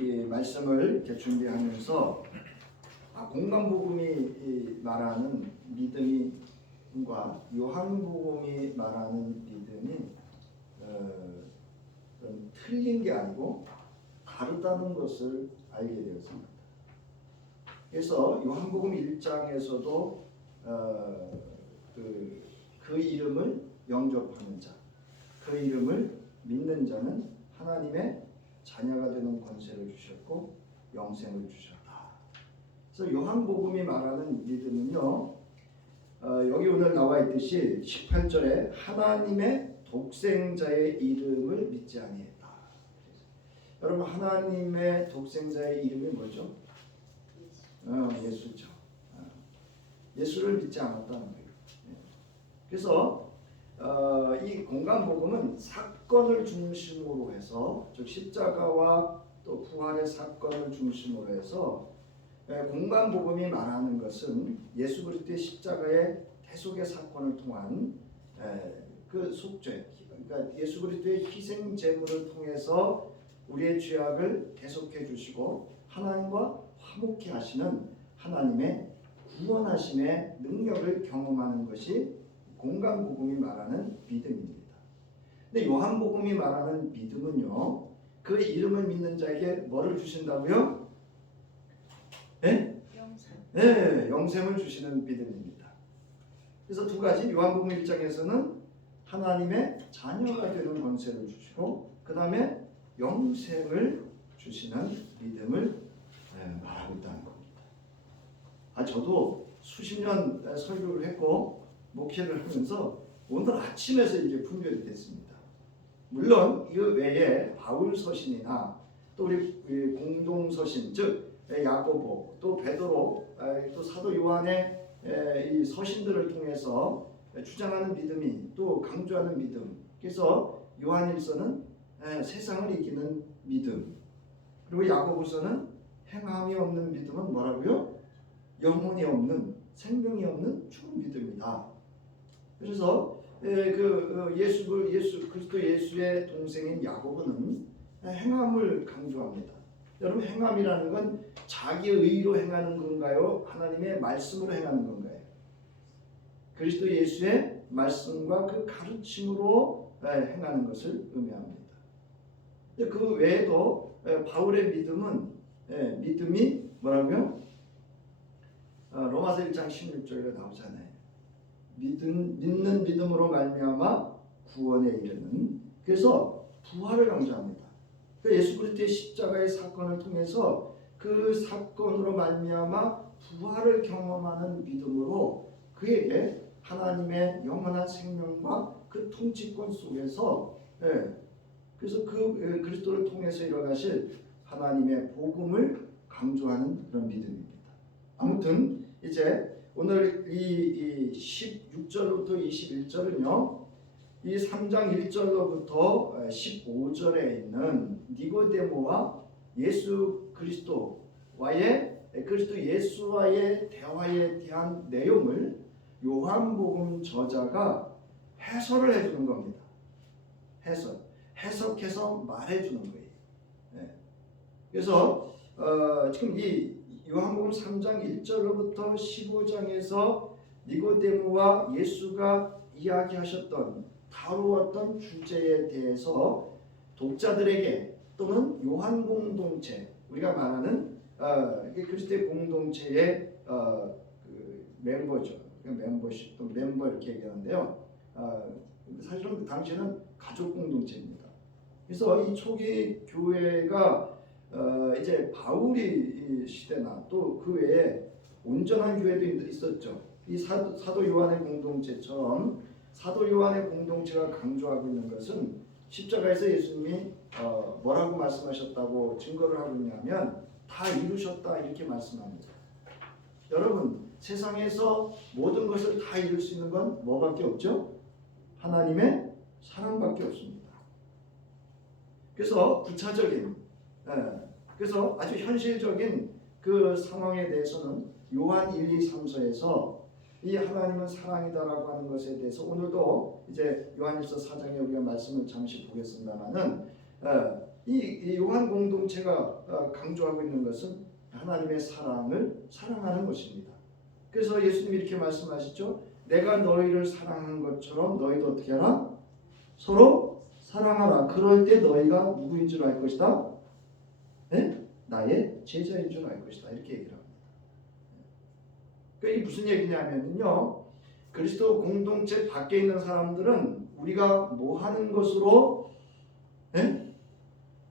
이 말씀을 이렇게 준비하면서 공간복음이 말하는 믿음과 요한복음이 말하는 믿음이 틀린 게 아니고 다르다는 것을 알게 되었습니다. 그래서 요한복음 1장에서도 그 이름을 영접하는 자, 그 이름을 믿는 자는 하나님의 자녀가 되는 권세를 주셨고 영생을 주셨다. 그래서 요한복음이 말하는 믿음은요, 여기 오늘 나와 있듯이 18절에 하나님의 독생자의 이름을 믿지 아니했다. 여러분, 하나님의 독생자의 이름이 뭐죠? 예수죠. 예수를 믿지 않았다는 거예요. 그래서 이 공간복음은 사건을 중심으로 해서, 즉 십자가와 또 부활의 사건을 중심으로 해서 공간복음이 말하는 것은 예수 그리스도의 십자가의 대속의 사건을 통한 그 속죄, 그러니까 예수 그리스도의 희생 제물을 통해서 우리의 죄악을 대속해 주시고 하나님과 화목케 하시는 하나님의 구원하심의 능력을 경험하는 것이 공간복음이 말하는 믿음입니다. 근데 요한복음이 말하는 믿음은요, 그 이름을 믿는 자에게 뭐를 주신다고요? 영생. 네, 영생을 주시는 믿음입니다. 그래서 두 가지, 요한복음 1장에서는 하나님의 자녀가 되는 권세를 주시고, 그 다음에 영생을 주시는 믿음을 말하고 있다는 겁니다. 저도 수십 년 설교를 했고 목회를 하면서 오늘 아침에서 이게 분별이 됐습니다. 물론 그 외에 바울 서신이나 또 우리 공동 서신, 즉 야고보, 또 베드로, 또 사도 요한의 이 서신들을 통해서 주장하는 믿음이, 또 강조하는 믿음, 그래서 요한일서는 세상을 이기는 믿음, 그리고 야고보서는 행함이 없는 믿음은 뭐라고요? 영혼이 없는, 생명이 없는 죽은 믿음이다. 그래서 예수 그리스도 예수의 동생인 야고보는 행함을 강조합니다. 여러분, 행함이라는 건 자기 의로 행하는 건가요? 하나님의 말씀으로 행하는 건가요? 그리스도 예수의 말씀과 그 가르침으로 행하는 것을 의미합니다. 그 외에도 바울의 믿음이 뭐라고요? 로마서 1장 16절에 나오잖아요. 믿는 믿음으로 말미암아 구원에 이르는. 그래서 부활을 강조합니다. 예수 그리스도의 십자가의 사건을 통해서 그 사건으로 말미암아 부활을 경험하는 믿음으로 그에게 하나님의 영원한 생명과 그 통치권 속에서 그래서 그 그리스도를 통해서 일어나실 하나님의 복음을 강조하는 그런 믿음입니다. 아무튼 이제 오늘 이 16절부터 21절은요, 이 3장 1절로부터 15절에 있는 니고데모와 예수 그리스도와의 그리스도 예수와의 대화에 대한 내용을 요한복음 저자가 해설을 해주는 겁니다. 해석해서 말해주는 거예요. 그래서 지금 이 요한복음 3장 1절로부터 15장에서 니고데모와 예수가 이야기하셨던, 다루었던 주제에 대해서 독자들에게 또는 요한 공동체, 우리가 말하는 그리스도의 공동체의 그 멤버죠. 멤버십, 또 멤버 이렇게 얘기하는데요. 사실은 그 당시에는 가족 공동체입니다. 그래서 이 초기 교회가 이제 바울이 시대나 또 그 외에 온전한 교회도 있었죠. 이 사도 요한의 공동체처럼 사도 요한의 공동체가 강조하고 있는 것은 십자가에서 예수님이 뭐라고 말씀하셨다고 증거를 하고 있냐면 다 이루셨다 이렇게 말씀합니다. 여러분, 세상에서 모든 것을 다 이룰 수 있는 건 뭐밖에 없죠? 하나님의 사랑밖에 없습니다. 그래서 구차적인, 그래서 아주 현실적인 그 상황에 대해서는 요한 1, 2, 3서에서 이 하나님은 사랑이다라고 하는 것에 대해서 오늘도 이제 요한일서 4장에 우리가 말씀을 잠시 보겠습니다만은 이 요한 공동체가 강조하고 있는 것은 하나님의 사랑을 사랑하는 것입니다. 그래서 예수님이 이렇게 말씀하시죠. 내가 너희를 사랑한 것처럼 너희도 어떻게 하라? 서로 사랑하라. 그럴 때 너희가 누구인 줄 알 것이다? 네? 나의 제자인 줄 알 것이다. 이렇게 얘기를 합니다. 그러니까 이게 무슨 얘기냐면요. 그리스도 공동체 밖에 있는 사람들은 우리가 뭐 하는 것으로, 네?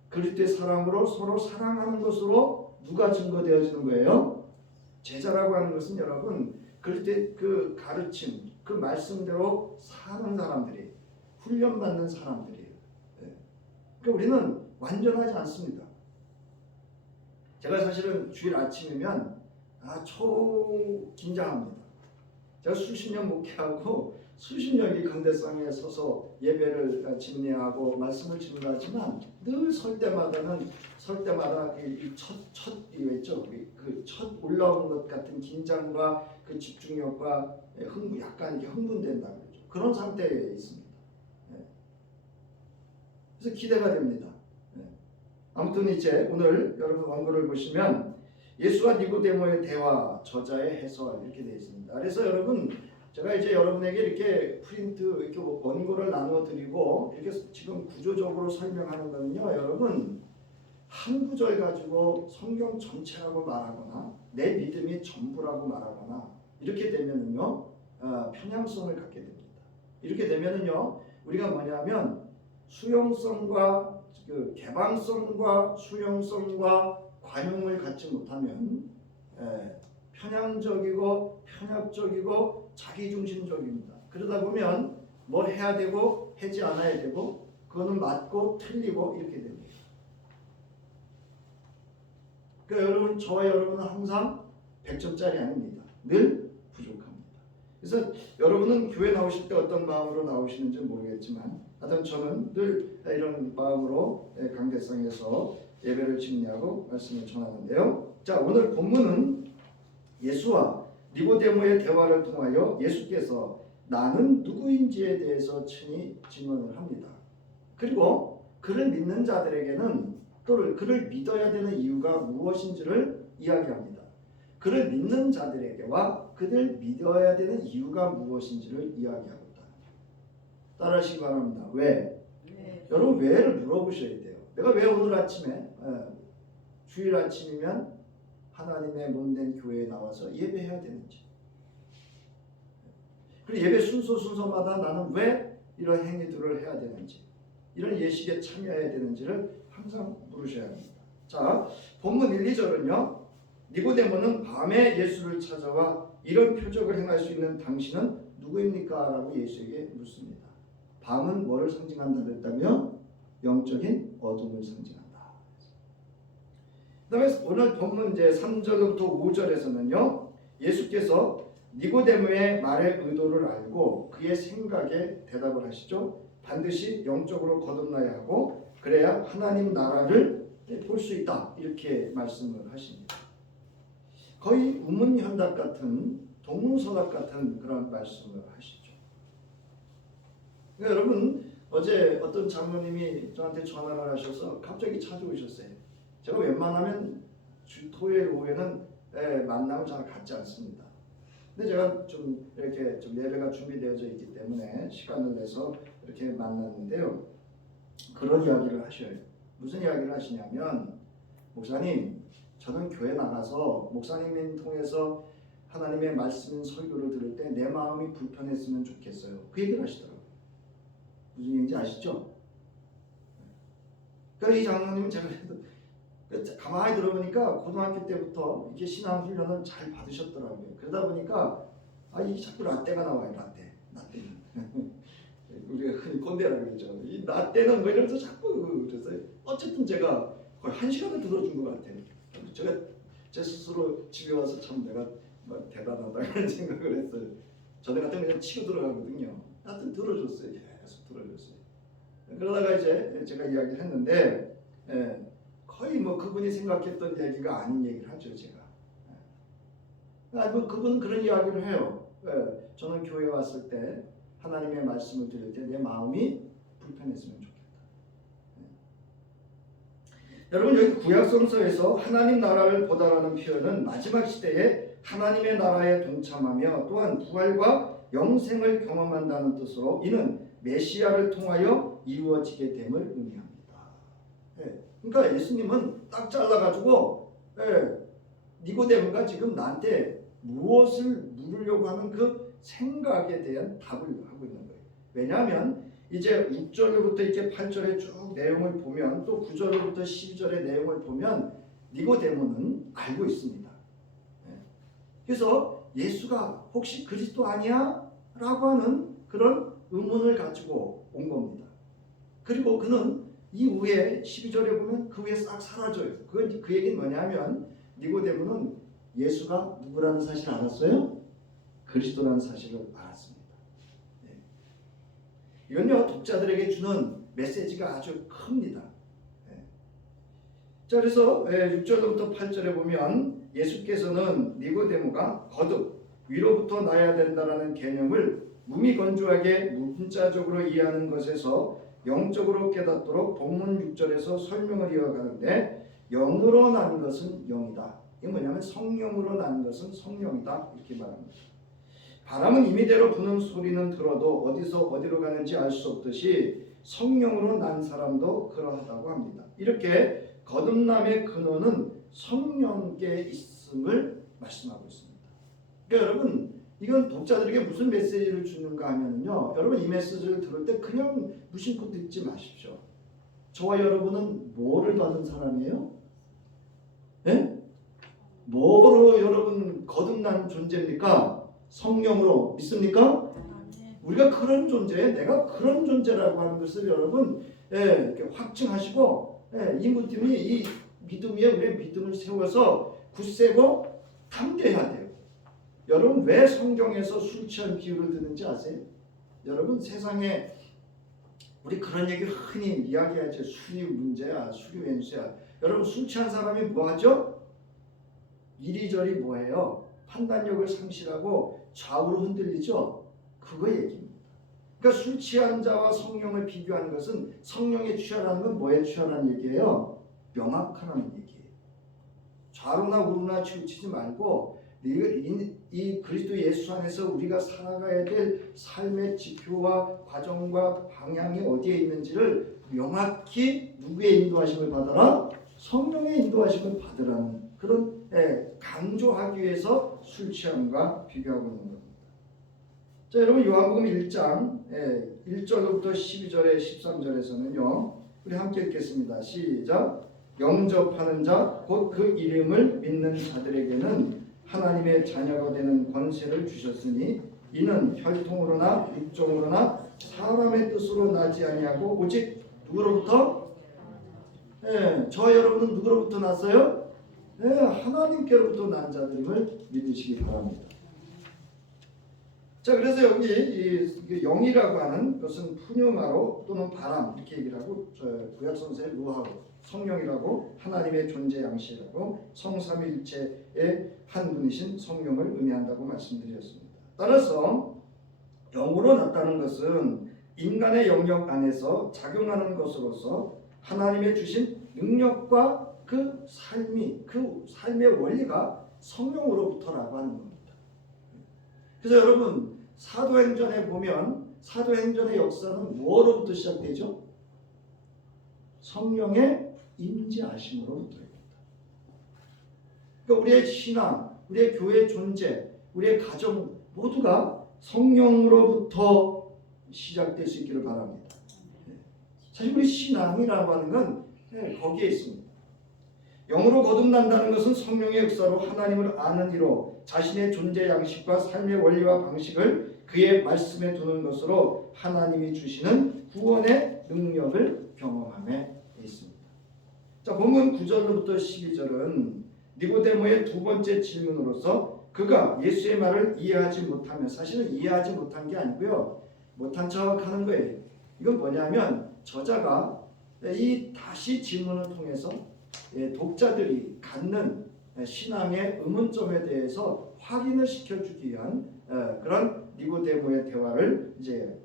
그리스도의 사랑으로 서로 사랑하는 것으로 누가 증거되어지는 거예요? 제자라고 하는 것은 여러분 그리스도의 그 가르침, 그 말씀대로 사는 사람들이, 훈련받는 사람들이에요. 네. 그러니까 우리는 완전하지 않습니다. 제가 사실은 주일 아침이면 긴장합니다. 제가 수십 년 목회하고 수십 년이 강대상에 서서 예배를 집례하고 말씀을 집례하지만 늘 설 때마다 그첫 올라오는 것 같은 긴장과 그 집중력과 약간 이렇게 흥분된다고 그러죠. 그런 상태에 있습니다. 그래서 기대가 됩니다. 아무튼 이제 오늘 여러분 원고를 보시면 예수와 니고데모의 대화, 저자의 해설 이렇게 되어 있습니다. 그래서 여러분 제가 이제 여러분에게 이렇게 프린트 이렇게 원고를 나눠 드리고 이렇게 지금 구조적으로 설명하는 거는요. 여러분 한 구절 가지고 성경 전체라고 말하거나 내 믿음이 전부라고 말하거나 이렇게 되면은요. 편향성을 갖게 됩니다. 이렇게 되면은요. 우리가 뭐냐면 수용성과 그 개방성과 수용성과 관용을 갖지 못하면 편향적이고 편협적이고 자기중심적입니다. 그러다 보면 뭘 해야 되고 하지 않아야 되고 그거는 맞고 틀리고 이렇게 됩니다. 그러니까 여러분 저와 여러분은 항상 100점짜리 아닙니다. 늘 부족합니다. 그래서 여러분은 교회 나오실 때 어떤 마음으로 나오시는지 모르겠지만 하여튼 저는 늘 이런 마음으로 강대상에서 예배를 집례하고 말씀을 전하는데요. 자, 오늘 본문은 예수와 니고데모의 대화를 통하여 예수께서 나는 누구인지에 대해서 친히 증언을 합니다. 그리고 그를 믿는 자들에게는 또 그를 믿어야 되는 이유가 무엇인지를 이야기합니다. 그를 믿는 자들에게와 그들 믿어야 되는 이유가 무엇인지를 이야기하고 있다. 따라하시기 바랍니다. 왜? 네. 여러분 왜를 물어보셔야 돼요. 내가 왜 오늘 아침에 주일 아침이면 하나님의 몸된 교회에 나와서 예배해야 되는지, 그리고 예배 순서마다 나는 왜 이런 행위들을 해야 되는지, 이런 예식에 참여해야 되는지를 항상 물으셔야 합니다. 자, 본문 1, 2절은요. 니고데모는 밤에 예수를 찾아와 이런 표적을 행할 수 있는 당신은 누구입니까? 라고 예수에게 묻습니다. 밤은 뭐를 상징한다 그랬다면 영적인 어둠을 상징한다. 그 다음에 오늘 본문 이제 3절부터 5절에서는요. 예수께서 니고데모의 말의 의도를 알고 그의 생각에 대답을 하시죠. 반드시 영적으로 거듭나야 하고 그래야 하나님 나라를 볼 수 있다. 이렇게 말씀을 하십니다. 거의 우문현답 같은 동문서답 같은 그런 말씀을 하시죠. 그러니까 여러분 어제 어떤 장로님이 저한테 전화를 하셔서 갑자기 찾아오셨어요. 제가 웬만하면 토요일 오후에는 만남을 잘 갖지 않습니다. 근데 제가 좀 이렇게 좀 예배가 준비되어져 있기 때문에 시간을 내서 이렇게 만났는데요. 그런 이야기를 하셔요. 무슨 이야기를 하시냐면 목사님, 저는 교회 나가서 목사님 통해서 하나님의 말씀 설교를 들을 때 내 마음이 불편했으면 좋겠어요. 그 얘기를 하시더라고요. 무슨 얘기인지 아시죠? 그러니까 이 장로님은 제가 가만히 들어보니까 고등학교 때부터 이렇게 신앙 훈련을 잘 받으셨더라고요. 그러다 보니까 이게 자꾸 라떼가 나와요. 라떼는. 우리가 흔히 꼰대라고 그러죠. 이 라떼는 뭐 이러면서 자꾸 그래서 어쨌든 제가 거의 1시간을 들어준 것 같아요. 제가 제 스스로 집에 와서 참 내가 대단하다 그런 생각을 했어요. 저네 같은 그냥 치고 들어가거든요. 하여튼 들어줬어요. 계속 들어줬어요. 그러다가 이제 제가 이야기를 했는데 거의 뭐 그분이 생각했던 얘기가 아닌 얘기를 하죠. 제가. 뭐 그분은 그런 이야기를 해요. 저는 교회에 왔을 때 하나님의 말씀을 들을 때 내 마음이 불편했으면 좋겠다. 여러분 여기 구약성서에서 하나님 나라를 보다라는 표현은 마지막 시대에 하나님의 나라에 동참하며 또한 부활과 영생을 경험한다는 뜻으로 이는 메시아를 통하여 이루어지게 됨을 의미합니다. 그러니까 예수님은 딱 잘라가지고 니고데모가 지금 나한테 무엇을 물으려고 하는 그 생각에 대한 답을 하고 있는 거예요. 왜냐하면 이제 6절부터 이제 8절의 쭉 내용을 보면 또 9절부터 12절의 내용을 보면 니고데모는 알고 있습니다. 그래서 예수가 혹시 그리스도 아니야? 라고 하는 그런 의문을 가지고 온 겁니다. 그리고 그는 이후에 12절에 보면 그 후에 싹 사라져요. 그 얘기는 뭐냐면 니고데모는 예수가 누구라는 사실을 알았어요? 그리스도라는 사실을 알았습니다. 이건요 독자들에게 주는 메시지가 아주 큽니다. 자, 그래서 6절부터 8절에 보면 예수께서는 니고데모가 거듭 위로부터 나야 된다라는 개념을 무미건조하게 문자적으로 이해하는 것에서 영적으로 깨닫도록 본문 6절에서 설명을 이어가는데 영으로 난 것은 영이다. 이게 뭐냐면 성령으로 난 것은 성령이다. 이렇게 말합니다. 바람은 임의대로 부는 소리는 들어도 어디서 어디로 가는지 알 수 없듯이 성령으로 난 사람도 그러하다고 합니다. 이렇게 거듭남의 근원은 성령께 있음을 말씀하고 있습니다. 그러니까 여러분 이건 독자들에게 무슨 메시지를 주는가 하면요, 여러분 이 메시지를 들을 때 그냥 무심코 듣지 마십시오. 저와 여러분은 뭐를 받은 사람이에요? 뭐로 여러분 거듭난 존재입니까? 성령으로 믿습니까? 우리가 그런 존재, 내가 그런 존재라고 하는 것을 여러분 이렇게 확증하시고 이 믿음 위에 우리의 믿음을 세워서 굳세고 담대해야 돼요. 여러분 왜 성경에서 술 취한 비유를 드는지 아세요? 여러분 세상에 우리 그런 얘기 흔히 이야기하죠. 술이 문제야, 술이 왼수야. 여러분 술 취한 사람이 뭐하죠? 이리저리 뭐해요? 판단력을 상실하고 좌우로 흔들리죠? 그거 얘기입니다. 그러니까 술 취한 자와 성령을 비교하는 것은 성령에 취하라는 건 뭐에 취하라는 얘기예요? 명확하라는 얘기예요. 좌로나 우로나 치우치지 말고 이 그리스도 예수 안에서 우리가 살아가야 될 삶의 지표와 과정과 방향이 어디에 있는지를 명확히 누구의 인도하심을 받아라? 성령의 인도하심을 받으라는 그런 강조하기 위해서 술 취함과 비교하고 있는 겁니다. 자, 여러분 요한복음 1장 1절부터 12절에 13절에서는요. 우리 함께 읽겠습니다. 시작. 영접하는 자 곧 그 이름을 믿는 자들에게는 하나님의 자녀가 되는 권세를 주셨으니 이는 혈통으로나 육종으로나 사람의 뜻으로 나지 아니하고 오직 누구로부터? 저 여러분은 누구로부터 났어요? 하나님께로부터 난 자들임을 믿으시기 바랍니다. 자, 그래서 여기 이 영이라고 하는 것은 푸뉴마로 또는 바람 이렇게 얘기를 하고 구약성서의 루하고 성령이라고 하나님의 존재 양식이라고 성삼위일체의 한 분이신 성령을 의미한다고 말씀드렸습니다. 따라서 영으로 났다는 것은 인간의 영역 안에서 작용하는 것으로서 하나님의 주신 능력과 그 삶의 원리가 성령으로부터라고 하는 겁니다. 그래서 여러분 사도행전에 보면 사도행전의 역사는 뭐로부터 시작되죠? 성령의 임재하심으로부터입니다. 그러니까 우리의 신앙, 우리의 교회 존재, 우리의 가정 모두가 성령으로부터 시작될 수 있기를 바랍니다. 사실 우리 신앙이라고 하는 건 거기에 있습니다. 영으로 거듭난다는 것은 성령의 역사로 하나님을 아는 이로 자신의 존재 양식과 삶의 원리와 방식을 그의 말씀에 두는 것으로 하나님이 주시는 구원의 능력을 경험함에 있습니다. 자, 본문 9절부터 12절은 니고데모의 두 번째 질문으로서 그가 예수의 말을 이해하지 못하면, 사실은 이해하지 못한 게 아니고요, 못한 척하는 거예요. 이건 뭐냐면 저자가 이 다시 질문을 통해서 독자들이 갖는 신앙의 의문점에 대해서 확인을 시켜주기 위한 그런 니고데모의 대화를 이제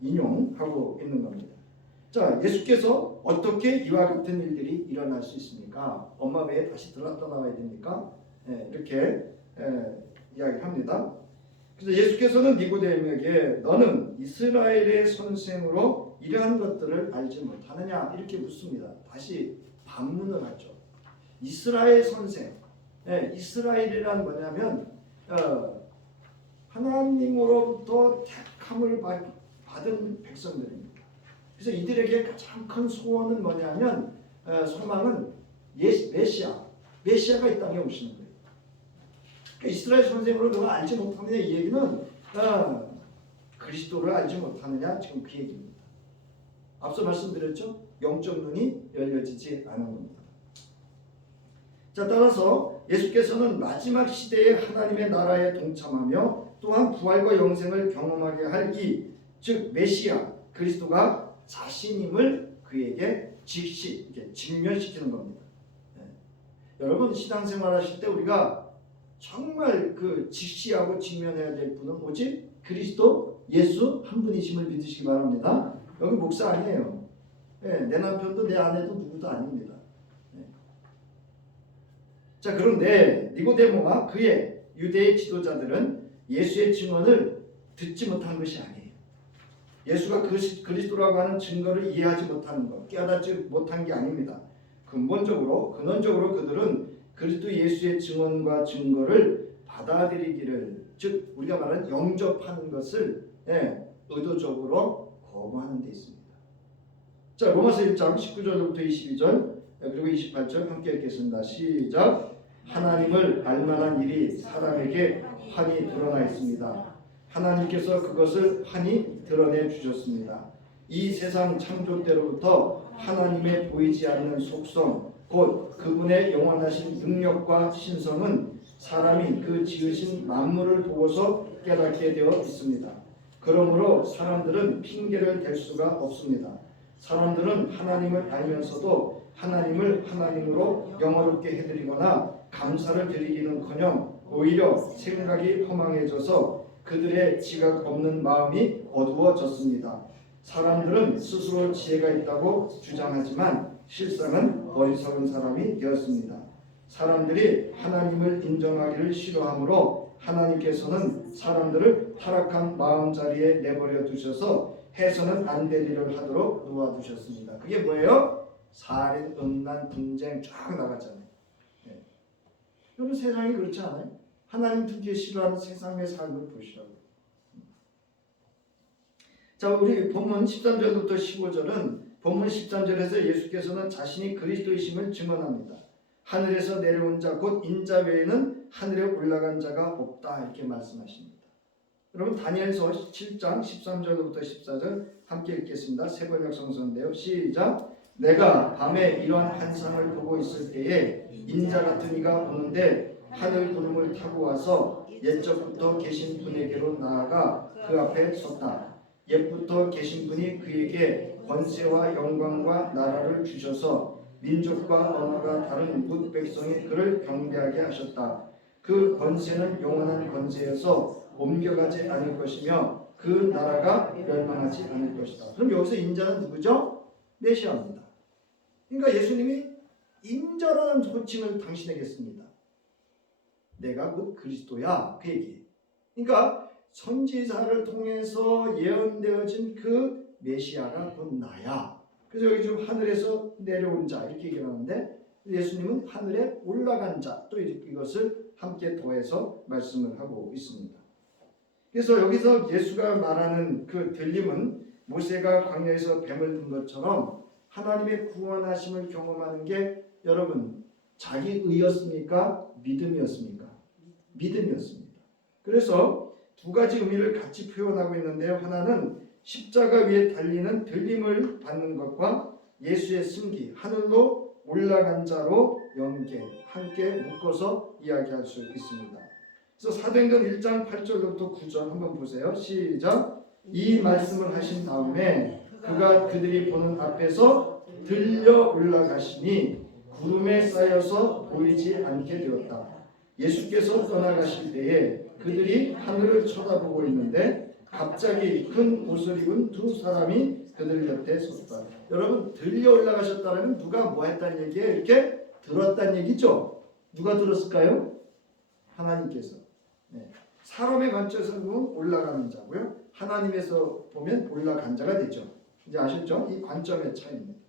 인용하고 있는 겁니다. 자, 예수께서 어떻게 이와 같은 일들이 일어날 수 있습니까? 엄마 배에 다시 떠나와야 됩니까? 이렇게 이야기합니다. 그래서 예수께서는 니고데모에게 너는 이스라엘의 선생으로 이러한 것들을 알지 못하느냐 이렇게 묻습니다. 다시 반문을 하죠. 이스라엘 선생, 이스라엘이란 뭐냐면 하나님으로부터 택함을 받은 백성들입니다. 그래서 이들에게 가장 큰 소원은 뭐냐면 소망은 메시아가 이 땅에 오시는 거예요. 그러니까 이스라엘 선생으로 너가 알지 못하느냐 이 얘기는 그리스도를 알지 못하느냐 지금 그 얘기입니다. 앞서 말씀드렸죠? 영적 눈이 열려지지 않은 겁니다. 자, 따라서 예수께서는 마지막 시대에 하나님의 나라에 동참하며 또한 부활과 영생을 경험하게 할 즉 메시아 그리스도가 자신임을 그에게 즉시 이렇게 직면시키는 겁니다. 여러분 신앙생활 하실 때 우리가 정말 직시하고 직면해야 될 분은 오직 그리스도 예수 한 분이심을 믿으시기 바랍니다. 여기 목사 아니에요. 내 남편도 내 아내도 누구도 아닙니다. 자, 그런데 니고데모와 그의 유대의 지도자들은 예수의 증언을 듣지 못한 것이 아니에요. 예수가 그리스도라고 하는 증거를 이해하지 못하는 것, 깨닫지 못한 게 아닙니다. 근원적으로 그들은 그리스도 예수의 증언과 증거를 받아들이기를, 즉 우리가 말하는 영접하는 것을 의도적으로 거부하는 데 있습니다. 자, 로마서 1장 19절부터 22절 그리고 28절 함께 읽겠습니다. 시작. 하나님을 알만한 일이 사람에게 환히 드러나 있습니다. 하나님께서 그것을 환히 드러내 주셨습니다. 이 세상 창조 때로부터 하나님의 보이지 않는 속성 곧 그분의 영원하신 능력과 신성은 사람이 그 지으신 만물을 보고서 깨닫게 되어 있습니다. 그러므로 사람들은 핑계를 댈 수가 없습니다. 사람들은 하나님을 알면서도 하나님을 하나님으로 영화롭게 해드리거나 감사를 드리기는커녕 오히려 생각이 허망해져서 그들의 지각 없는 마음이 어두워졌습니다. 사람들은 스스로 지혜가 있다고 주장하지만 실상은 어리석은 사람이 되었습니다. 사람들이 하나님을 인정하기를 싫어하므로 하나님께서는 사람들을 타락한 마음자리에 내버려 두셔서 해서는 안 될 일을 하도록 놓아두셨습니다. 그게 뭐예요? 살인, 음란, 분쟁 쫙 나갔잖아요. 여러분 세상이 그렇지 않아요? 하나님 특히 싫어하는 세상의 삶을 보시라고요. 자, 우리 본문 13절부터 15절은 본문 13절에서 예수께서는 자신이 그리스도이심을 증언합니다. 하늘에서 내려온 자 곧 인자 외에는 하늘에 올라간 자가 없다 이렇게 말씀하십니다. 여러분 다니엘서 7장 13절부터 14절 함께 읽겠습니다. 새번역 성서인데요. 시작. 내가 밤에 이러한 환상을 보고 있을 때에 인자 같은 이가 오는데 하늘 구름을 타고 와서 옛적부터 계신 분에게로 나아가 그 앞에 섰다. 옛부터 계신 분이 그에게 권세와 영광과 나라를 주셔서 민족과 언어가 다른 뭇 백성이 그를 경배하게 하셨다. 그 권세는 영원한 권세여서 옮겨가지 않을 것이며 그 나라가 멸망하지 않을 것이다. 그럼 여기서 인자는 누구죠? 메시아입니다. 그러니까 예수님이 인자라는 호칭을 당신에게 씁니다. 내가 곧 그리스도야 그 얘기. 그러니까 선지자를 통해서 예언되어진 그 메시아가 곧 나야. 그래서 여기 지금 하늘에서 내려온 자 이렇게 얘기하는데 예수님은 하늘에 올라간 자 또 이것을 함께 더해서 말씀을 하고 있습니다. 그래서 여기서 예수가 말하는 그 들림은 모세가 광야에서 뱀을 든 것처럼 하나님의 구원하심을 경험하는 게 여러분 자기 의였습니까? 믿음이었습니까? 믿음이었습니다. 그래서 두 가지 의미를 같이 표현하고 있는데요. 하나는 십자가 위에 달리는 들림을 받는 것과 예수의 승기, 하늘로 올라간 자로 연계, 함께 묶어서 이야기할 수 있습니다. 그래서 사도행전 1장 8절부터 9절 한번 보세요. 시작. 이 말씀을 하신 다음에 그가 그들이 보는 앞에서 들려 올라가시니 구름에 쌓여서 보이지 않게 되었다. 예수께서 떠나가실 때에 그들이 하늘을 쳐다보고 있는데 갑자기 큰 옷을 입은 두 사람이 그들 곁에 섰다. 여러분 들려 올라가셨다는 누가 뭐 했다는 얘기예요? 이렇게 들었다는 얘기죠. 누가 들었을까요? 하나님께서. 네. 사람의 관점에서 보면 올라가는 자고요. 하나님에서 보면 올라간 자가 되죠. 이제 아셨죠? 이 관점의 차이입니다.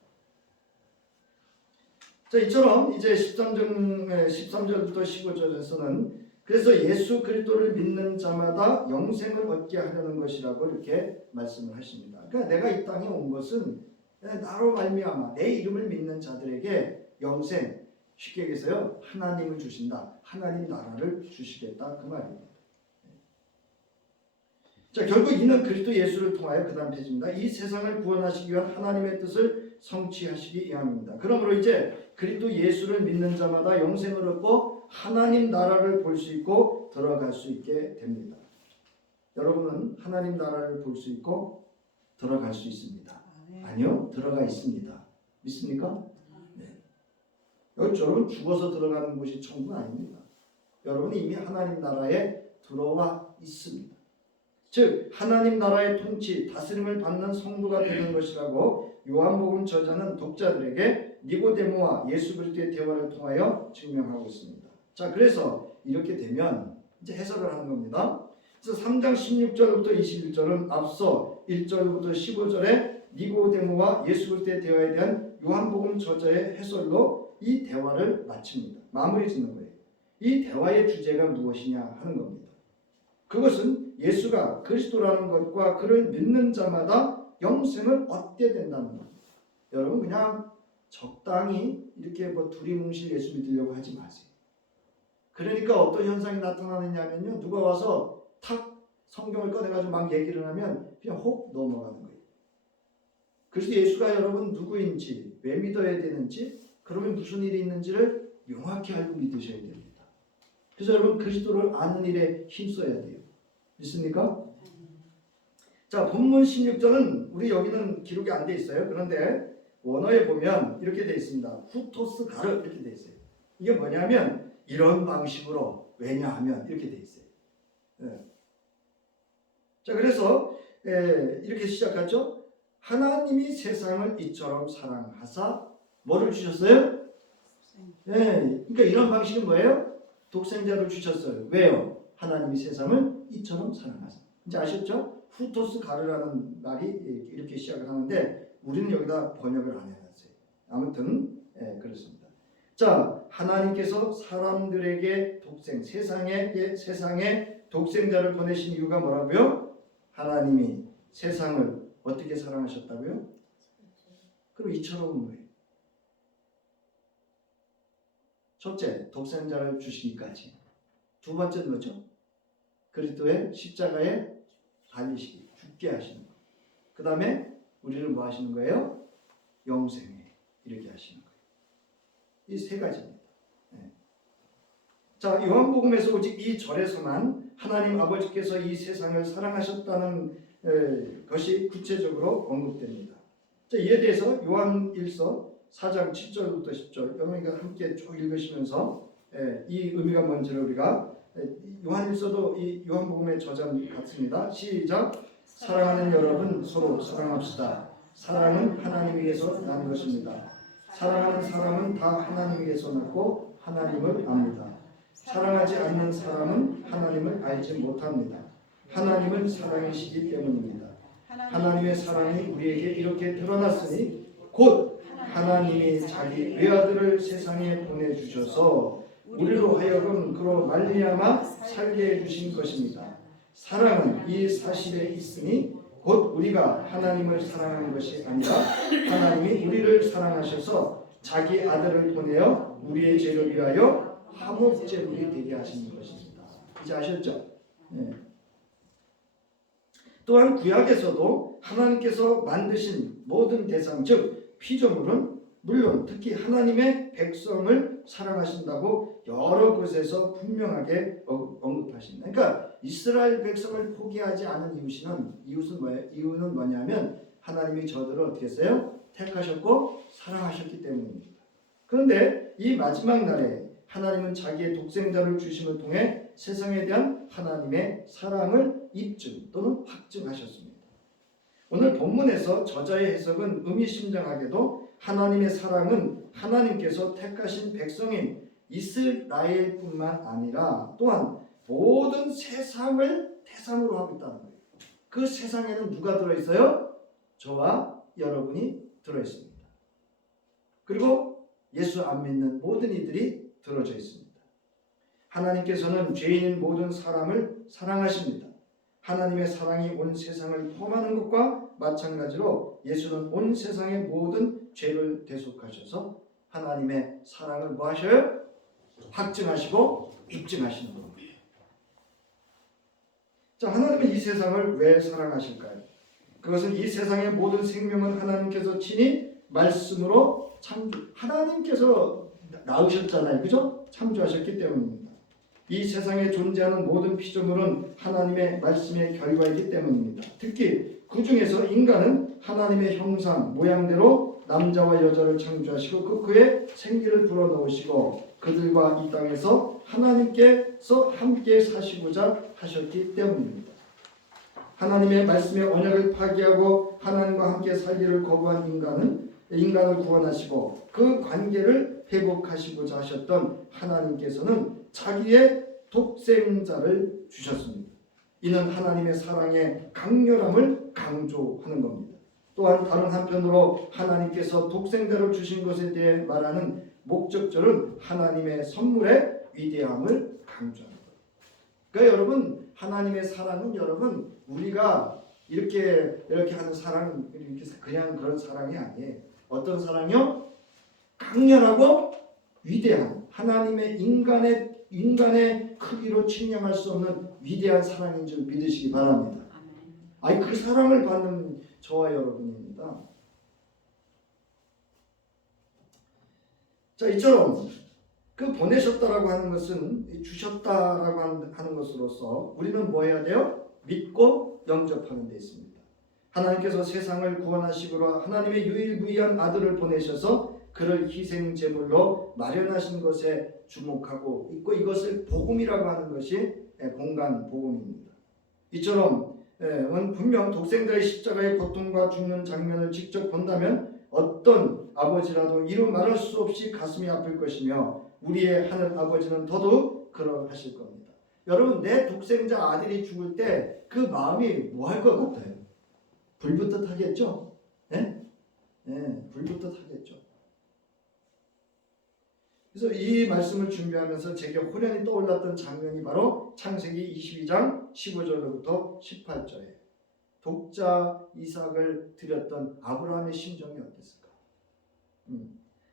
자, 이처럼 이제 13절부터 15절에서는 그래서 예수 그리스도를 믿는 자마다 영생을 얻게 하려는 것이라고 이렇게 말씀을 하십니다. 그러니까 내가 이 땅에 온 것은 나로 말미암아 내 이름을 믿는 자들에게 영생, 쉽게 얘기해서요, 하나님을 주신다. 하나님 나라를 주시겠다. 그 말입니다. 자, 결국 이는 그리스도 예수를 통하여 그 다음 페이지입니다. 이 세상을 구원하시기 위한 하나님의 뜻을 성취하시기 위함입니다. 그러므로 이제 그리스도 예수를 믿는 자마다 영생을 얻고 하나님 나라를 볼 수 있고 들어갈 수 있게 됩니다. 여러분은 하나님 나라를 볼 수 있고 들어갈 수 있습니다. 아니요, 들어가 있습니다. 믿습니까? 네. 여러분 죽어서 들어가는 곳이 천국 아닙니다. 여러분이 이미 하나님 나라에 들어와 있습니다. 즉 하나님 나라의 통치, 다스림을 받는 성도가 되는 것이라고 요한복음 저자는 독자들에게 니고데모와 예수 그리스도의 대화를 통하여 증명하고 있습니다. 자, 그래서 이렇게 되면 이제 해석을 하는 겁니다. 그래서 3장 16절부터 21절은 앞서 1절부터 15절에 니고데모와 예수 그리스도의 대화에 대한 요한복음 저자의 해설로 이 대화를 마칩니다. 마무리 짓는 거예요. 이 대화의 주제가 무엇이냐 하는 겁니다. 그것은 예수가 그리스도라는 것과 그를 믿는 자마다 영생을 얻게 된다는 겁니다. 여러분 그냥 적당히 이렇게 뭐 두리뭉실 예수 믿으려고 하지 마세요. 그러니까 어떤 현상이 나타나느냐면요, 누가 와서 탁 성경을 꺼내가지고 막 얘기를 하면 그냥 혹 넘어가는 거예요. 그래서 예수가 여러분 누구인지, 왜 믿어야 되는지, 그러면 무슨 일이 있는지를 명확히 알고 믿으셔야 됩니다. 그래서 여러분 그리스도를 아는 일에 힘써야 돼요. 믿습니까? 자, 본문 16절은 우리 여기는 기록이 안 돼 있어요. 그런데 원어에 보면 이렇게 돼 있습니다. 후토스 가르 이렇게 돼 있어요. 이게 뭐냐면 이런 방식으로, 왜냐하면 이렇게 돼 있어요. 네. 자, 그래서 이렇게 시작하죠. 하나님이 세상을 이처럼 사랑하사 뭐를 주셨어요? 네. 그러니까 이런 방식은 뭐예요? 독생자를 주셨어요. 왜요? 하나님이 세상을 이처럼 사랑하사. 이제 아셨죠? 후토스 가르라는 말이 이렇게 시작을 하는데 우리는 여기다 번역을 안 해놨어요. 아무튼 그렇습니다. 자, 하나님께서 사람들에게 세상에 독생자를 보내신 이유가 뭐라고요? 하나님이 세상을 어떻게 사랑하셨다고요? 그럼 이처럼 거예요. 첫째, 독생자를 주시기까지. 두 번째는 뭐죠? 그리스도의 십자가에 달리시기, 죽게 하시는 거. 그 다음에 우리를 뭐 하시는 거예요? 영생에 이르게 하시는 거예요. 이 세 가지입니다. 네. 자, 요한복음에서 오직 이 절에서만 하나님 아버지께서 이 세상을 사랑하셨다는 것이 구체적으로 언급됩니다. 자, 이에 대해서 요한일서 4장 7절부터 10절 여러분 함께 쭉 읽으시면서 이 의미가 뭔지를 우리가 요한일서도 이 요한복음의 저자 같습니다. 시작. 사랑하는 여러분 서로 사랑합시다. 사랑은 하나님에게서 난 것입니다. 사랑하는 사람은 다 하나님에게서 났고 하나님을 압니다. 사랑하지 않는 사람은 하나님을 알지 못합니다. 하나님은 사랑이시기 때문입니다. 하나님의 사랑이 우리에게 이렇게 드러났으니 곧 하나님이 자기 외아들을 세상에 보내주셔서 우리로 하여금 그로 말미암아 살게 해주신 것입니다. 사랑은 이 사실에 있으니 곧 우리가 하나님을 사랑하는 것이 아니라 하나님이 우리를 사랑하셔서 자기 아들을 보내어 우리의 죄를 위하여 화목제물이 되게 하시는 것입니다. 이제 아셨죠? 네. 또한 구약에서도 하나님께서 만드신 모든 대상 즉 피조물은 물론 특히 하나님의 백성을 사랑하신다고 여러 곳에서 분명하게 언급하십니다. 그러니까 이스라엘 백성을 포기하지 않은 이유는 뭐냐면 하나님이 저들을 어떻게 했어요? 택하셨고 사랑하셨기 때문입니다. 그런데 이 마지막 날에 하나님은 자기의 독생자를 주심을 통해 세상에 대한 하나님의 사랑을 입증 또는 확증하셨습니다. 오늘 본문에서 저자의 해석은 의미심장하게도 하나님의 사랑은 하나님께서 택하신 백성인 이스라엘뿐만 아니라 또한 모든 세상을 대상으로 하고 있다는 거예요. 그 세상에는 누가 들어있어요? 저와 여러분이 들어있습니다. 그리고 예수 안 믿는 모든 이들이 들어져 있습니다. 하나님께서는 죄인인 모든 사람을 사랑하십니다. 하나님의 사랑이 온 세상을 포함하는 것과 마찬가지로 예수는 온 세상의 모든 죄를 대속하셔서 하나님의 사랑을 뭐 하셔요? 확증하시고 입증하시는 겁니다. 자, 하나님은 이 세상을 왜 사랑하실까요? 그것은 이 세상의 모든 생명은 하나님께서 친히 말씀으로 하나님께서 낳으셨잖아요. 그죠? 창조하셨기 때문입니다. 이 세상에 존재하는 모든 피조물은 하나님의 말씀의 결과이기 때문입니다. 특히 그 중에서 인간은 하나님의 형상, 모양대로 남자와 여자를 창조하시고 그에 생기를 불어넣으시고 그들과 이 땅에서 하나님께서 함께 사시고자 하셨기 때문입니다. 하나님의 말씀의 언약을 파기하고 하나님과 함께 살기를 거부한 인간을 구원하시고 그 관계를 회복하시고자 하셨던 하나님께서는 자기의 독생자를 주셨습니다. 이는 하나님의 사랑의 강렬함을 강조하는 겁니다. 또한 다른 한편으로 하나님께서 독생자를 주신 것에 대해 말하는 목적절은 하나님의 선물의 위대함을 강조하는 거예요. 그러니까 여러분, 하나님의 사랑은 여러분 우리가 이렇게 하는 사랑은 그냥 그런 사랑이 아니에요. 어떤 사랑이요? 강렬하고 위대한 하나님의 인간의 크기로 측량할 수 없는 위대한 사랑인 줄 믿으시기 바랍니다. 아니 그 사랑을 받는 저와 여러분입니다. 자, 이처럼 그 보내셨다라고 하는 것은 주셨다라고 하는 것으로서 우리는 뭐 해야 돼요? 믿고 영접하는 데 있습니다. 하나님께서 세상을 구원하시고라 하나님의 유일무이한 아들을 보내셔서 그를 희생 제물로 마련하신 것에 주목하고 있고 이것을 복음이라고 하는 것이 공간 복음입니다. 이처럼 분명 독생자의 십자가의 고통과 죽는 장면을 직접 본다면 어떤 아버지라도 이루 말할 수 없이 가슴이 아플 것이며 우리의 하늘 아버지는 더더욱 그러하실 겁니다. 여러분, 내 독생자 아들이 죽을 때 그 마음이 뭐 할 것 같아요? 불붙듯하겠죠? 네? 네, 불붙듯하겠죠. 그래서 이 말씀을 준비하면서 제게 호련히 떠올랐던 장면이 바로 창세기 22장 15절로부터 18절에 독자 이삭을 드렸던 아브라함의 심정이 어땠을까?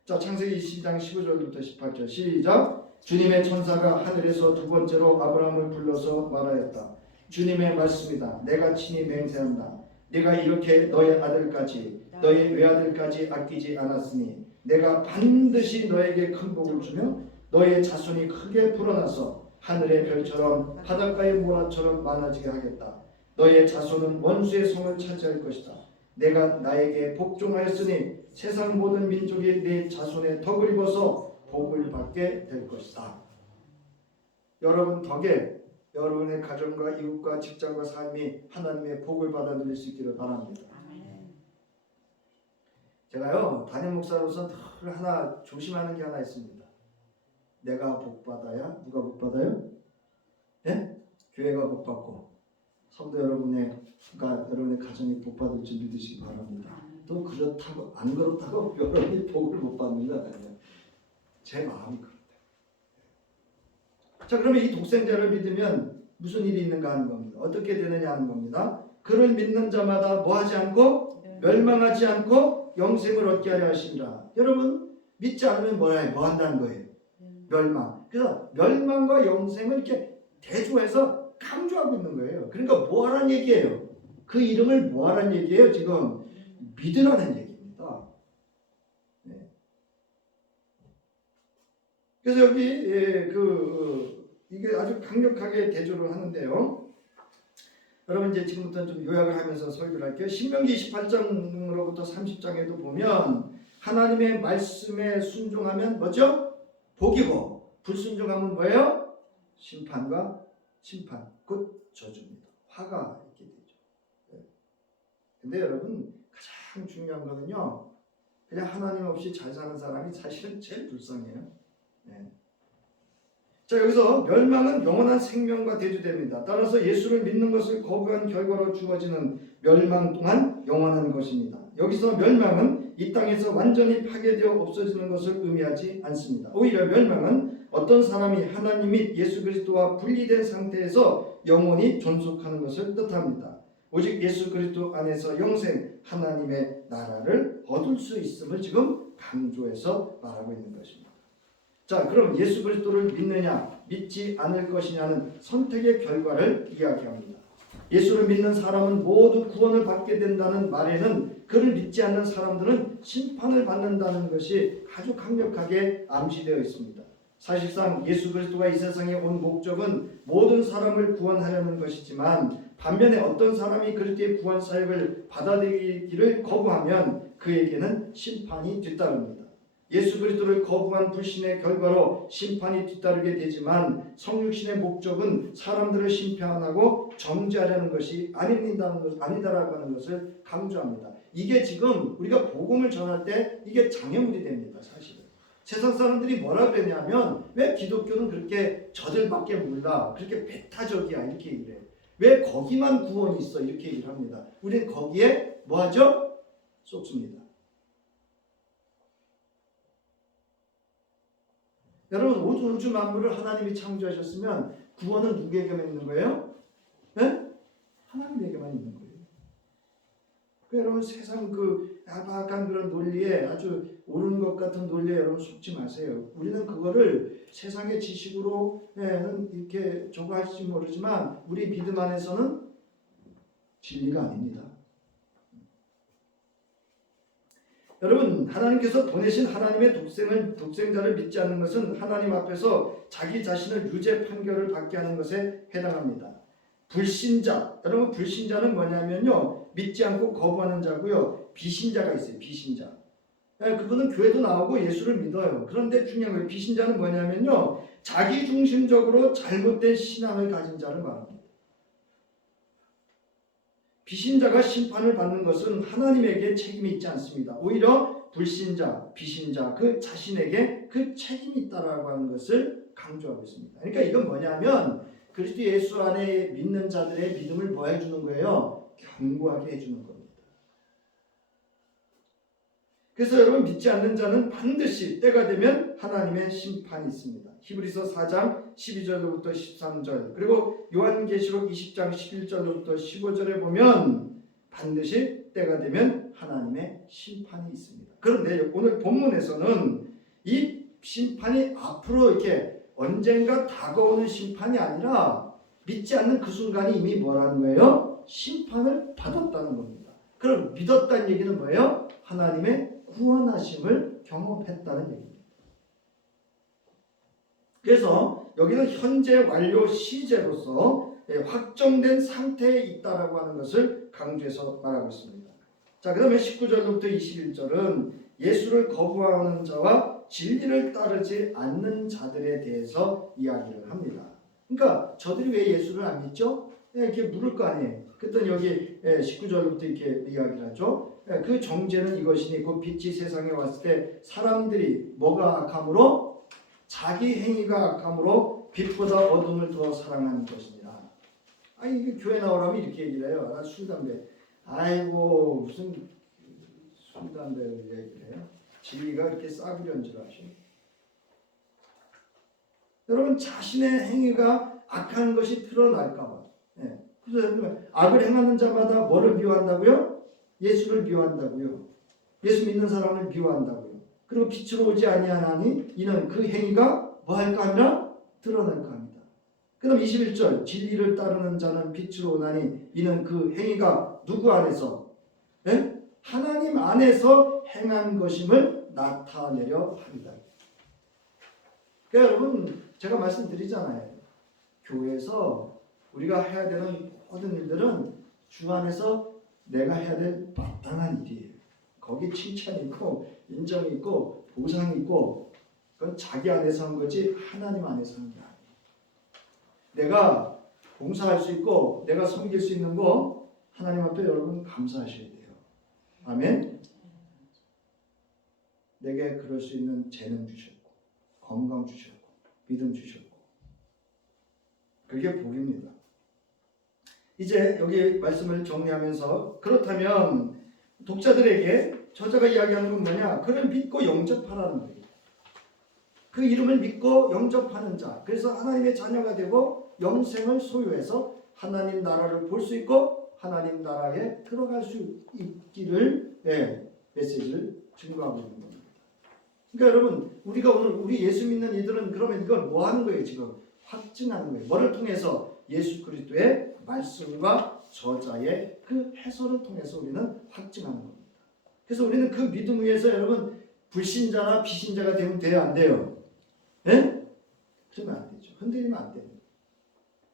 자, 창세기 22장 15절부터 18절 시작. 주님의 천사가 하늘에서 두 번째로 아브라함을 불러서 말하였다. 주님의 말씀이다. 내가 친히 맹세한다. 네가 이렇게 너의 아들까지 너의 외아들까지 아끼지 않았으니 내가 반드시 너에게 큰 복을 주며 너의 자손이 크게 불어나서 하늘의 별처럼 바닷가의 모라처럼 많아지게 하겠다. 너의 자손은 원수의 성을 차지할 것이다. 내가 나에게 복종하였으니 세상 모든 민족이 네 자손의 덕을 입어서 복을 받게 될 것이다. 여러분 덕에 여러분의 가정과 이웃과 직장과 삶이 하나님의 복을 받아 누릴 수 있기를 바랍니다. 제가요 담임 목사로서 늘 하나 조심하는 게 하나 있습니다. 내가 복 받아야 누가 복 받아요? 네? 교회가 복 받고 성도 여러분의 가정이 복 받을 줄 믿으시기 바랍니다. 또 그렇다고 안 그렇다고 여러분이 복을 못 받는 건 아니에요. 제 마음이 그렇다. 자, 그러면 이 독생자를 믿으면 무슨 일이 있는가 하는 겁니다. 어떻게 되느냐 하는 겁니다. 그를 믿는 자마다 뭐하지 않고 멸망하지 않고 영생을 얻게 하려 하신다. 여러분 믿지 않으면 뭐 한다는 거예요? 멸망. 그래서 멸망과 영생을 이렇게 대조해서 강조하고 있는 거예요. 그러니까 뭐 하라는 얘기예요? 그 이름을 뭐 하라는 얘기예요? 지금 믿으라는 얘기입니다. 네. 그래서 여기 이게 아주 강력하게 대조를 하는데요. 여러분 이제 지금부터 좀 요약을 하면서 설교를 할게요. 신명기 28장으로부터 30장에도 보면 하나님의 말씀에 순종하면 뭐죠? 복이고 불순종하면 뭐예요? 심판, 곧 저주입니다. 화가 있게 되죠. 네. 근데 여러분 가장 중요한 거는요, 그냥 하나님 없이 잘 사는 사람이 사실은 제일 불쌍해요. 네. 자, 여기서 멸망은 영원한 생명과 대조됩니다. 따라서 예수를 믿는 것을 거부한 결과로 주어지는 멸망 또한 영원한 것입니다. 여기서 멸망은 이 땅에서 완전히 파괴되어 없어지는 것을 의미하지 않습니다. 오히려 멸망은 어떤 사람이 하나님 및 예수 그리스도와 분리된 상태에서 영원히 존속하는 것을 뜻합니다. 오직 예수 그리스도 안에서 영생 하나님의 나라를 얻을 수 있음을 지금 강조해서 말하고 있는 것입니다. 자, 그럼 예수 그리스도를 믿느냐 믿지 않을 것이냐는 선택의 결과를 이야기합니다. 예수를 믿는 사람은 모두 구원을 받게 된다는 말에는 그를 믿지 않는 사람들은 심판을 받는다는 것이 아주 강력하게 암시되어 있습니다. 사실상 예수 그리스도가 이 세상에 온 목적은 모든 사람을 구원하려는 것이지만, 반면에 어떤 사람이 그리스도의 구원 사역을 받아들이기를 거부하면 그에게는 심판이 뒤따릅니다. 예수 그리스도를 거부한 불신의 결과로 심판이 뒤따르게 되지만, 성육신의 목적은 사람들을 심판하고 정죄하려는 것이 아니다라고 하는 것을 강조합니다. 이게 지금 우리가 복음을 전할 때 이게 장애물이 됩니다. 사실은 세상 사람들이 뭐라 그랬냐면, 왜 기독교는 그렇게 저들밖에 몰라, 그렇게 배타적이야, 이렇게 얘기를 해요. 왜 거기만 구원이 있어, 이렇게 얘기를 합니다. 우리는 거기에 뭐하죠? 쏟습니다. 여러분, 우주 만물을 하나님이 창조하셨으면 구원은 누구에게만 있는 거예요? 네? 하나님에게만 있는 거예요. 여러분, 세상 그 야박한 그런 논리에, 아주 옳은 것 같은 논리에 여러분 속지 마세요. 우리는 그거를 세상의 지식으로 이렇게 조과할지 모르지만 우리 믿음 안에서는 진리가 아닙니다. 여러분, 하나님께서 보내신 하나님의 독생자를 믿지 않는 것은 하나님 앞에서 자기 자신을 유죄 판결을 받게 하는 것에 해당합니다. 불신자, 여러분, 불신자는 뭐냐면요, 믿지 않고 거부하는 자고요, 비신자가 있어요. 비신자. 그분은 교회도 나오고 예수를 믿어요. 그런데 중요한 거예요. 비신자는 뭐냐면요, 자기 중심적으로 잘못된 신앙을 가진 자를 말합니다. 비신자가 심판을 받는 것은 하나님에게 책임이 있지 않습니다. 오히려 불신자, 비신자 그 자신에게 그 책임이 있다라고 하는 것을 강조하고 있습니다. 그러니까 이건 뭐냐면, 그리스도 예수 안에 믿는 자들의 믿음을 뭐 해주는 거예요? 견고하게 해주는 겁니다. 그래서 여러분, 믿지 않는 자는 반드시 때가 되면 하나님의 심판이 있습니다. 히브리서 4장 12절로부터 13절, 그리고 요한계시록 20장 11절로부터 15절에 보면 반드시 때가 되면 하나님의 심판이 있습니다. 그런데 오늘 본문에서는 이 심판이 앞으로 이렇게 언젠가 다가오는 심판이 아니라, 믿지 않는 그 순간이 이미 뭐라는 거예요? 심판을 받았다는 겁니다. 그럼 믿었다는 얘기는 뭐예요? 하나님의 구원하심을 경험했다는 얘기입니다. 그래서 여기는 현재 완료 시제로서 확정된 상태에 있다라고 하는 것을 강조해서 말하고 있습니다. 자, 그 다음에 19절부터 21절은 예수를 거부하는 자와 진리를 따르지 않는 자들에 대해서 이야기를 합니다. 그러니까 저들이 왜 예수를 안 믿죠? 이렇게 물을 거 아니에요. 그랬더니 여기 19절부터 이렇게 이야기를 하죠. 그 정죄는 이것이니 곧 빛이 세상에 왔을 때 사람들이 뭐가 악함으로? 자기 행위가 악함으로 빛보다 어둠을 더 사랑하는 것이니라. 아니, 이게 교회 나오라면 이렇게 얘기를 해요. 나 술, 담배. 아이고, 무슨 술, 담배를 얘기를 해요? 진리가 이렇게 싸구려인 줄 아시죠? 여러분, 자신의 행위가 악한 것이 드러날까 봐. 그래서 악을 행하는 자마다 뭐를 미워한다고요? 예수를 미워한다고요. 예수 믿는 사람을 미워한다고요. 그리고 빛으로 오지 아니하나니 이는 그 행위가 뭐 할까 하면 드러날까 합니다. 그 다음 21절, 진리를 따르는 자는 빛으로 오나니 이는 그 행위가 누구 안에서? 하나님 안에서 행한 것임을 나타내려 합니다. 그러니까 여러분, 제가 말씀드리잖아요. 교회에서 우리가 해야 되는 모든 일들은 주 안에서 내가 해야 될 마땅한 일이에요. 거기 칭찬이 있고 인정이 있고 보상이 있고, 그건 자기 안에서 한 거지 하나님 안에서 한 게 아니에요. 내가 봉사할 수 있고 내가 섬길 수 있는 거 하나님 앞에 여러분 감사하셔야 돼요. 아멘. 내게 그럴 수 있는 재능 주셨고, 건강 주셨고, 믿음 주셨고, 그게 복입니다. 이제 여기 말씀을 정리하면서, 그렇다면 독자들에게 저자가 이야기하는 건 뭐냐? 그를 믿고 영접하라는 거예요. 그 이름을 믿고 영접하는 자, 그래서 하나님의 자녀가 되고 영생을 소유해서 하나님 나라를 볼 수 있고 하나님 나라에 들어갈 수 있기를 메시지를 증거하고 있는 겁니다. 그러니까 여러분, 우리가 오늘 우리 예수 믿는 이들은 그러면 이걸 뭐 하는 거예요? 지금 확증하는 거예요. 뭐를 통해서? 예수 그리스도의 말씀과 저자의 그 해설을 통해서 우리는 확증하는 겁니다. 그래서 우리는 그 믿음 위에서 여러분 불신자나 비신자가 되면 돼요, 안 돼요? 예? 그러면 안 되죠. 흔들리면 안 됩니다.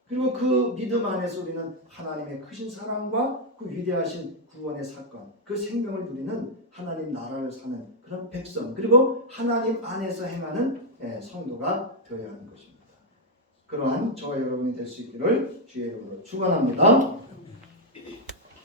그리고 그 믿음 안에서 우리는 하나님의 크신 사랑과 그 위대하신 구원의 사건, 그 생명을 누리는 하나님 나라를 사는 그런 백성, 그리고 하나님 안에서 행하는 성도가 되어야 하는 것입니다. 그러한 저와 여러분이 될 수 있기를 주의 이름으로 축원합니다.